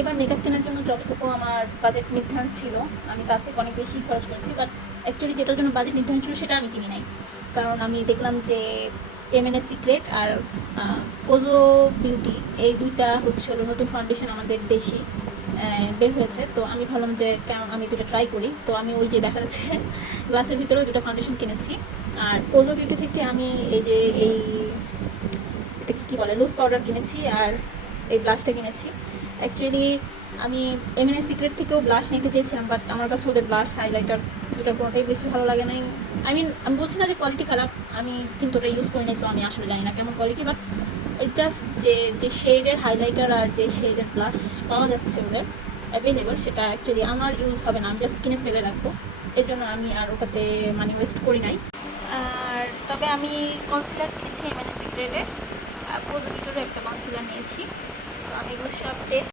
এবার মেকআপ কেনার জন্য যতটুকু আমার বাজেট নির্ধারণ ছিল আমি তার থেকে অনেক বেশি খরচ করেছি, বাট অ্যাকচুয়ালি যেটার জন্য বাজেট নির্ধারণ ছিল সেটা আমি কিনি নাই। কারণ আমি দেখলাম যে এমএনএস সিক্রেট আর কোজো বিউটি এই দুইটা হচ্ছে হলো নতুন ফাউন্ডেশন আমাদের দেশি বের হয়েছে। তো আমি ভাবলাম যে কেন আমি দুটো ট্রাই করি। তো আমি ওই যে দেখা যাচ্ছে গ্লাসের ভিতরেও দুটো ফাউন্ডেশন কিনেছি। আর কোজো বিউটি থেকে আমি এই যে এই এটাকে কী বলে লুজ পাউডার কিনেছি আর এই ব্লাশটা কিনেছি। অ্যাকচুয়ালি আমি এমএনএস সিক্রেট থেকেও ব্লাশ নিতে চেয়েছিলাম, বাট আমার কাছে ওদের ব্লাশ হাইলাইটার দুটার কোনোটাই বেশি ভালো লাগে নাই। আই মিন আমি বলছি না যে কোয়ালিটি খারাপ, আমি কিন্তু ওটা ইউজ করি নাই, সো আমি আসলে জানি না কেমন কোয়ালিটি। বাট জাস্ট যে যে শেডের হাইলাইটার আর যে শেডের ব্লাশ পাওয়া যাচ্ছে ওদের অ্যাভেলেবল, সেটা অ্যাকচুয়ালি আমার ইউজ হবে না, আমি জাস্ট কিনে ফেলে রাখবো। এর জন্য আমি আর ওটাতে মানি ওয়েস্ট করি নাই। আর তবে আমি কনসিলার কিনেছি এমএনএস সিক্রেটে, পোজ ভিতরে একটা কনসিলার নিয়েছি। তো আমি এগুলো সব টেস্ট